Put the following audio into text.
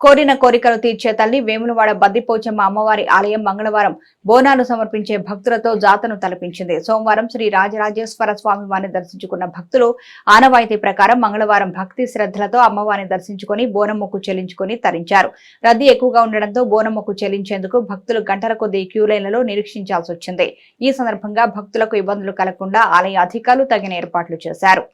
కోరిన కోరికలు తీర్చే తల్లి వేములవాడ బద్దిపోచమ్మ అమ్మవారి ఆలయం మంగళవారం బోనాలు సమర్పించే భక్తులతో జాతను తలపించింది. సోమవారం శ్రీ రాజరాజేశ్వర స్వామి వారిని దర్శించుకున్న భక్తులు ఆనవాయితీ ప్రకారం మంగళవారం భక్తి శ్రద్ధలతో అమ్మవారిని దర్శించుకుని బోనం మొక్కు చెల్లించుకుని తరించారు. రద్దీ ఎక్కువగా ఉండడంతో బోనం మొక్కు చెల్లించేందుకు భక్తులు గంటల కొద్దీ క్యూలైన్లలో నిరీక్షించాల్సి వచ్చింది. ఈ సందర్భంగా భక్తులకు ఇబ్బందులు కలగకుండా ఆలయ అధికారులు తగిన ఏర్పాట్లు చేశారు.